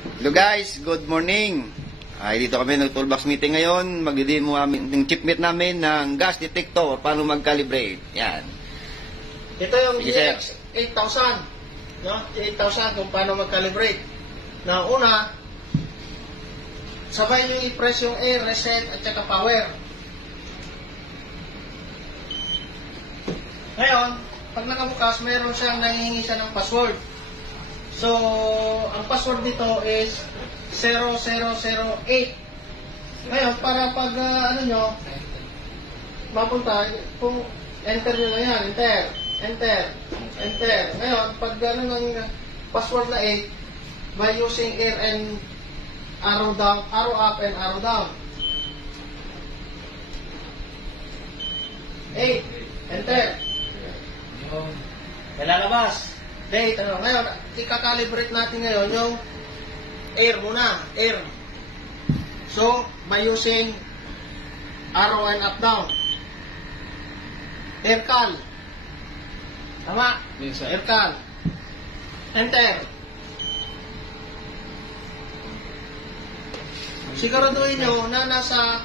Hello guys, good morning. Dito kami nag-toolbox meeting ngayon. Magdidemo ng chipmate namin ng gas detector paano mag-calibrate. Yan. Ito yung Sige, sir. GX 8000. No? 8000 kung paano mag-calibrate. Na una, sabay yung i-press yung air, reset, at saka power. Ngayon, pag nakabukas, mayroon siyang nahihingi siya ng password. So, ang password dito is 0008. Ngayon, para pag ano nyo, mapunta, kung enter nyo na yan, enter, enter, enter. Ngayon, pag ano ng password na 8, by using air and arrow down, arrow up and arrow down. 8, enter. Lalabas. Date, ano. Ngayon, i-calibrate natin ngayon yung air muna. Air. So, by using arrow and up down. Air cal. Tama? Yes, sir. Air cal. Enter. Siguraduhin nyo na nasa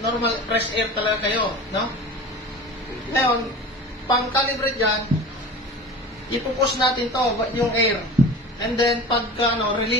normal press air talaga kayo, no? Ngayon, pang calibrate dyan, ipupus natin to, yung air. And then, pag release,